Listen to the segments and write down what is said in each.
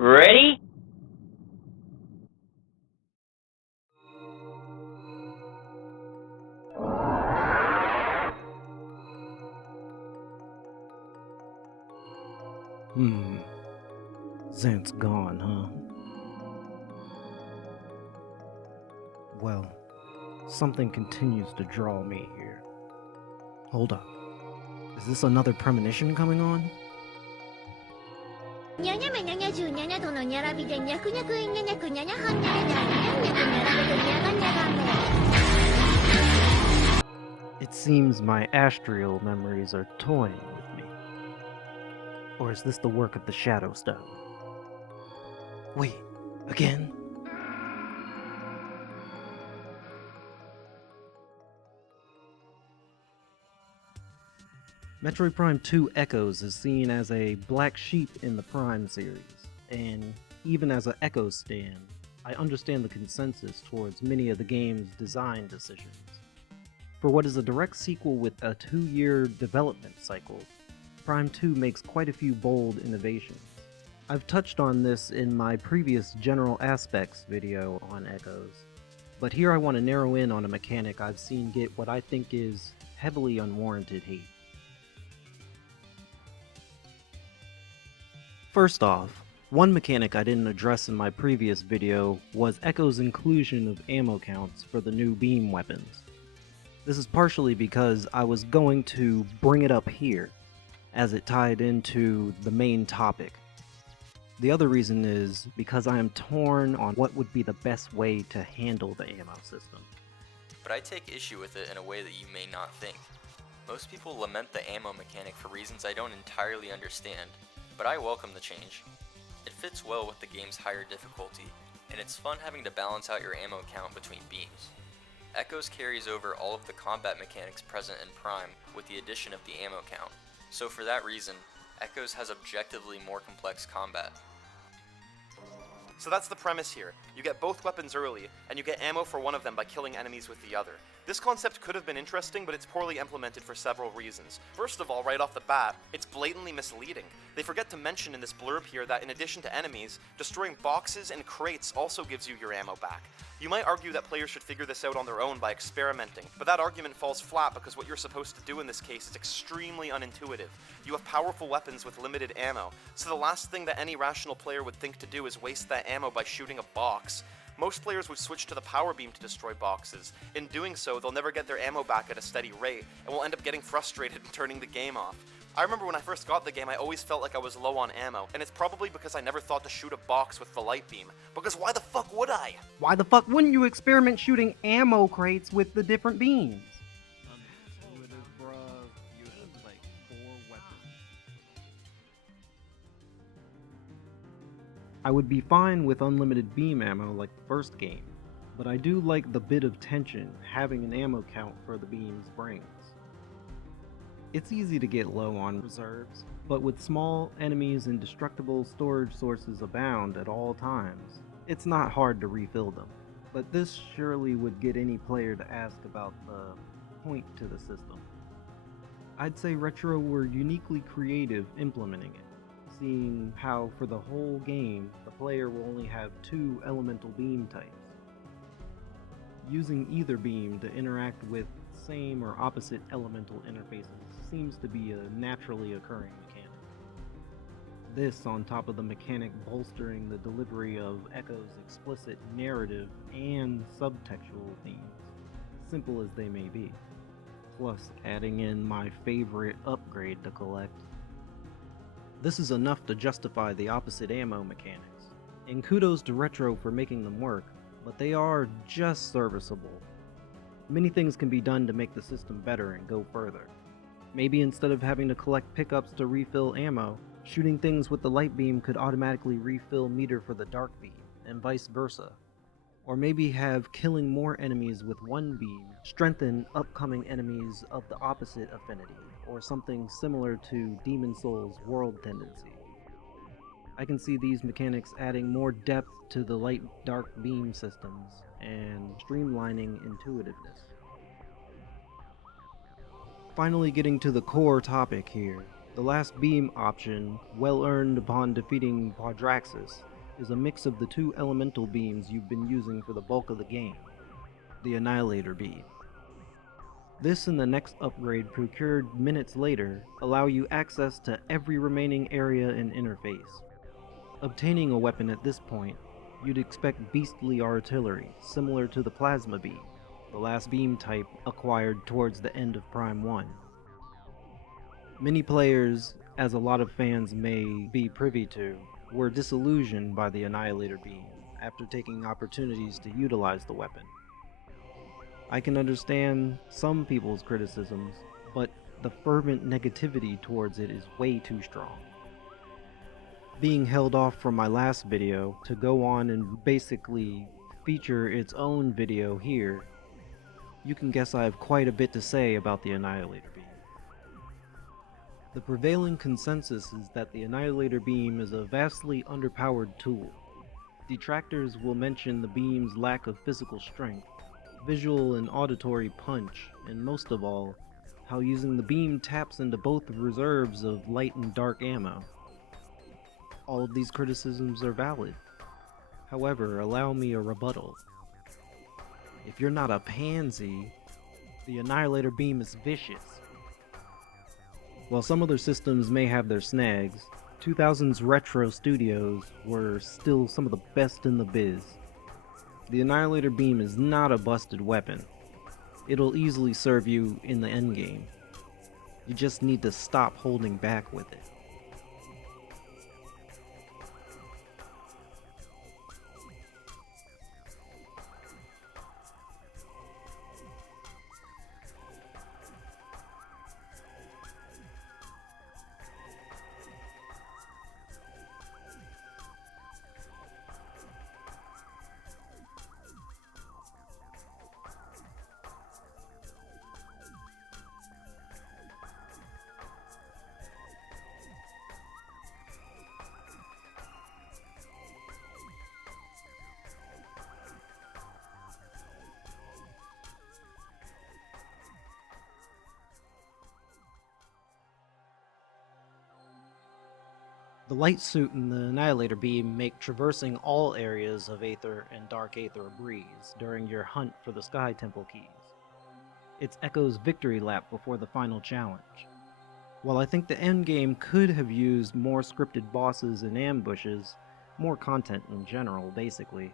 Ready? Zant's gone, huh? Well, something continues to draw me here. Hold up. Is this another premonition coming on? It seems my astral memories are toying with me. Or is this the work of the Shadow Stone? Wait, again? Metroid Prime 2 Echoes is seen as a black sheep in the Prime series, and even as an Echo stan, I understand the consensus towards many of the game's design decisions. For what is a direct sequel with a 2-year development cycle, Prime 2 makes quite a few bold innovations. I've touched on this in my previous general aspects video on Echoes, but here I want to narrow in on a mechanic I've seen get what I think is heavily unwarranted hate. First off, one mechanic I didn't address in my previous video was Echo's inclusion of ammo counts for the new beam weapons. This is partially because I was going to bring it up here, as it tied into the main topic. The other reason is because I am torn on what would be the best way to handle the ammo system. But I take issue with it in a way that you may not think. Most people lament the ammo mechanic for reasons I don't entirely understand, but I welcome the change. It fits well with the game's higher difficulty, and it's fun having to balance out your ammo count between beams. Echoes carries over all of the combat mechanics present in Prime with the addition of the ammo count, so for that reason, Echoes has objectively more complex combat. So that's the premise here. You get both weapons early, and you get ammo for one of them by killing enemies with the other. This concept could have been interesting, but it's poorly implemented for several reasons. First of all, right off the bat, it's blatantly misleading. They forget to mention in this blurb here that in addition to enemies, destroying boxes and crates also gives you your ammo back. You might argue that players should figure this out on their own by experimenting, but that argument falls flat because what you're supposed to do in this case is extremely unintuitive. You have powerful weapons with limited ammo, so the last thing that any rational player would think to do is waste that ammo by shooting a box. Most players would switch to the power beam to destroy boxes. In doing so, they'll never get their ammo back at a steady rate, and will end up getting frustrated and turning the game off. I remember when I first got the game, I always felt like I was low on ammo, and it's probably because I never thought to shoot a box with the light beam. Because why the fuck would I? Why the fuck wouldn't you experiment shooting ammo crates with the different beams? I would be fine with unlimited beam ammo like the first game, but I do like the bit of tension having an ammo count for the beams brings. It's easy to get low on reserves, but with small enemies and destructible storage sources abound at all times, it's not hard to refill them. But this surely would get any player to ask about the point to the system. I'd say Retro were uniquely creative implementing it, seeing how for the whole game, the player will only have 2 elemental beam types. Using either beam to interact with same or opposite elemental interfaces seems to be a naturally occurring mechanic. This on top of the mechanic bolstering the delivery of Echo's explicit narrative and subtextual themes, simple as they may be, plus adding in my favorite upgrade to collect. This is enough to justify the opposite ammo mechanics, and kudos to Retro for making them work, but they are just serviceable. Many things can be done to make the system better and go further. Maybe instead of having to collect pickups to refill ammo, shooting things with the light beam could automatically refill meter for the dark beam, and vice versa. Or maybe have killing more enemies with one beam strengthen upcoming enemies of the opposite affinity, or something similar to Demon Souls' world tendency. I can see these mechanics adding more depth to the light-dark beam systems, and streamlining intuitiveness. Finally getting to the core topic here, The last beam option, well earned upon defeating Quadraxis, is a mix of the two elemental beams you've been using for the bulk of the game, the Annihilator beam. This and the next upgrade procured minutes later allow you access to every remaining area and interface. Obtaining a weapon at this point, you'd expect beastly artillery, similar to the Plasma Beam, the last beam type acquired towards the end of Prime 1. Many players, as a lot of fans may be privy to, were disillusioned by the Annihilator Beam after taking opportunities to utilize the weapon. I can understand some people's criticisms, but the fervent negativity towards it is way too strong. Being held off from my last video to go on and basically feature its own video here, you can guess I have quite a bit to say about the Annihilator Beam. The prevailing consensus is that the Annihilator Beam is a vastly underpowered tool. Detractors will mention the beam's lack of physical strength, visual and auditory punch, and most of all, how using the beam taps into both reserves of light and dark ammo. All of these criticisms are valid. However, allow me a rebuttal. If you're not a pansy, the Annihilator Beam is vicious. While some other systems may have their snags, 2000's retro studios were still some of the best in the biz. The Annihilator Beam is not a busted weapon. It'll easily serve you in the endgame. You just need to stop holding back with it. The light suit and the Annihilator Beam make traversing all areas of Aether and Dark Aether a breeze during your hunt for the Sky Temple keys. It's Echo's victory lap before the final challenge. While I think the endgame could have used more scripted bosses and ambushes, more content in general, basically,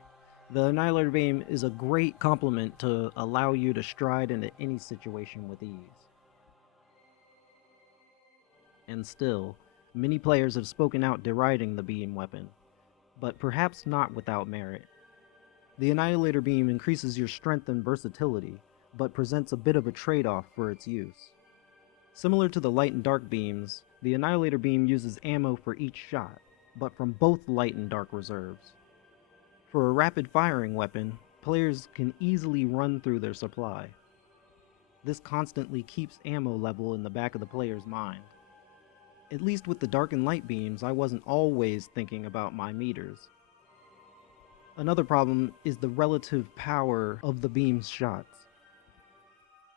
the Annihilator Beam is a great complement to allow you to stride into any situation with ease. And still, many players have spoken out deriding the beam weapon, but perhaps not without merit. The Annihilator Beam increases your strength and versatility, but presents a bit of a trade-off for its use. Similar to the light and dark beams, the Annihilator Beam uses ammo for each shot, but from both light and dark reserves. For a rapid-firing weapon, players can easily run through their supply. This constantly keeps ammo level in the back of the player's mind. At least with the dark and light beams, I wasn't always thinking about my meters. Another problem is the relative power of the beam's shots.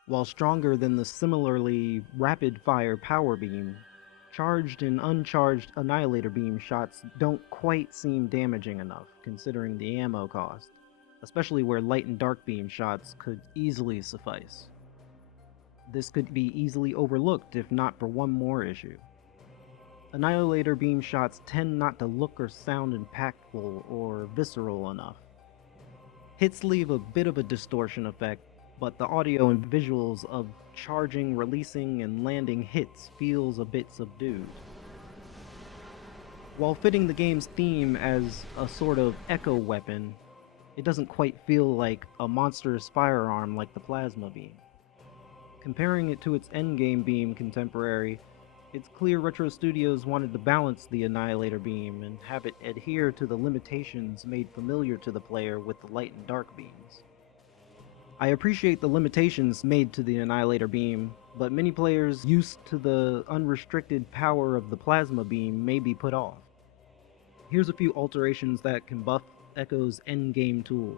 While stronger than the similarly rapid-fire power beam, charged and uncharged Annihilator Beam shots don't quite seem damaging enough, considering the ammo cost, especially where light and dark beam shots could easily suffice. This could be easily overlooked if not for one more issue. Annihilator Beam shots tend not to look or sound impactful or visceral enough. Hits leave a bit of a distortion effect, but the audio and visuals of charging, releasing, and landing hits feels a bit subdued. While fitting the game's theme as a sort of echo weapon, it doesn't quite feel like a monstrous firearm like the Plasma Beam. Comparing it to its endgame beam contemporary, it's clear Retro Studios wanted to balance the Annihilator Beam and have it adhere to the limitations made familiar to the player with the light and dark beams. I appreciate the limitations made to the Annihilator Beam, but many players used to the unrestricted power of the Plasma Beam may be put off. Here's a few alterations that can buff Echo's endgame tool.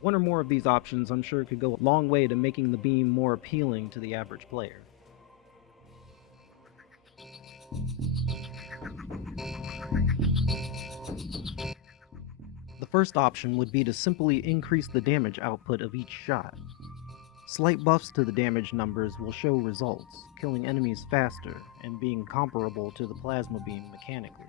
One or more of these options I'm sure could go a long way to making the beam more appealing to the average player. first option would be to simply increase the damage output of each shot. Slight buffs to the damage numbers will show results, killing enemies faster and being comparable to the plasma beam mechanically.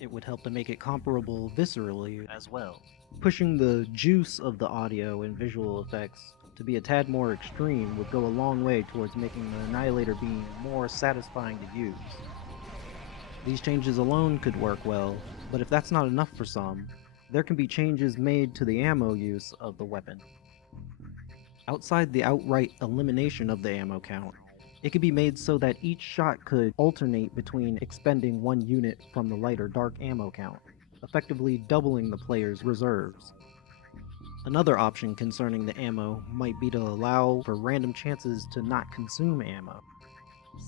It would help to make it comparable viscerally as well, pushing the juice of the audio and visual effects to be a tad more extreme would go a long way towards making the Annihilator beam more satisfying to use. These changes alone could work well, but if that's not enough for some, there can be changes made to the ammo use of the weapon. Outside the outright elimination of the ammo count, it could be made so that each shot could alternate between expending one unit from the light or dark ammo count, effectively doubling the player's reserves. Another option concerning the ammo might be to allow for random chances to not consume ammo,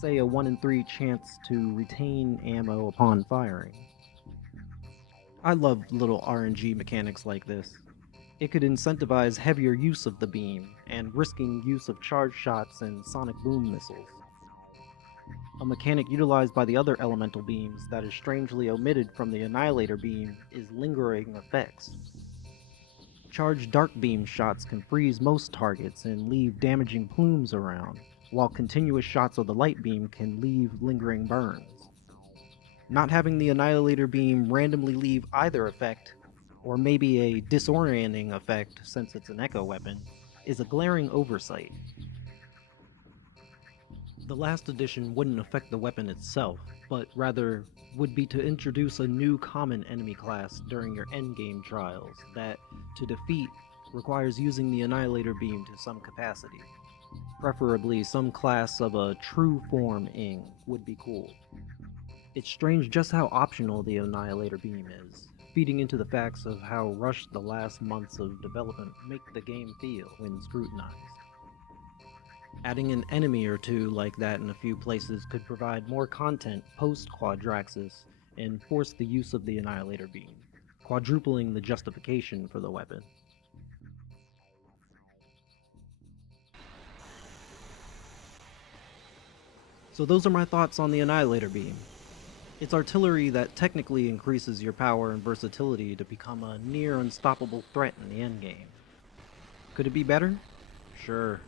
say a 1 in 3 chance to retain ammo upon firing. I love little RNG mechanics like this. It could incentivize heavier use of the beam, and risking use of charge shots and sonic boom missiles. A mechanic utilized by the other elemental beams that is strangely omitted from the Annihilator beam is lingering effects. Charged dark beam shots can freeze most targets and leave damaging plumes around, while continuous shots of the light beam can leave lingering burns. Not having the Annihilator beam randomly leave either effect, or maybe a disorienting effect since it's an echo weapon, is a glaring oversight. The last addition wouldn't affect the weapon itself, but rather would be to introduce a new common enemy class during your endgame trials that, to defeat, requires using the Annihilator beam to some capacity. Preferably some class of a true form Ing would be cool. It's strange just how optional the Annihilator beam is, feeding into the facts of how rushed the last months of development make the game feel when scrutinized. Adding an enemy or two like that in a few places could provide more content post-Quadraxis and force the use of the Annihilator beam, quadrupling the justification for the weapon. So those are my thoughts on the Annihilator beam. It's artillery that technically increases your power and versatility to become a near unstoppable threat in the endgame. Could it be better? Sure.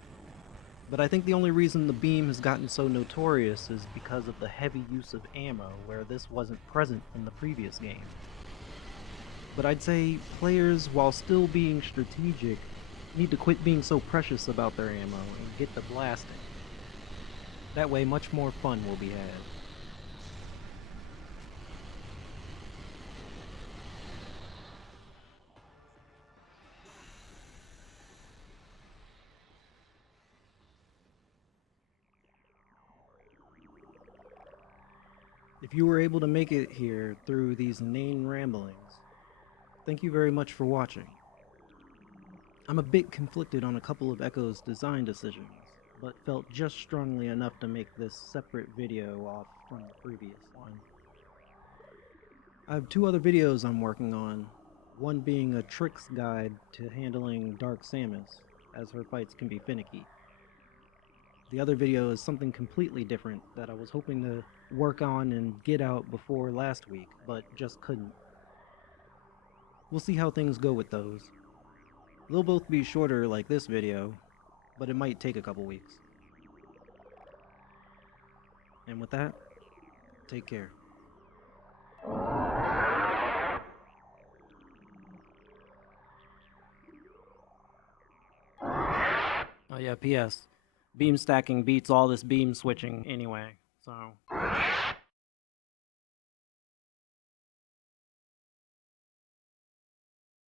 But I think the only reason the beam has gotten so notorious is because of the heavy use of ammo where this wasn't present in the previous game. But I'd say players, while still being strategic, need to quit being so precious about their ammo and get to blasting. That way much more fun will be had. If you were able to make it here through these inane ramblings, thank you very much for watching. I'm a bit conflicted on a couple of Echo's design decisions, but felt just strongly enough to make this separate video off from the previous one. I have 2 other videos I'm working on, one being a tricks guide to handling Dark Samus, as her fights can be finicky. The other video is something completely different that I was hoping to work on and get out before last week, but just couldn't. We'll see how things go with those. They'll both be shorter like this video, but it might take a couple weeks. And with that, take care. Oh yeah, P.S. Beam stacking beats all this beam switching anyway, so...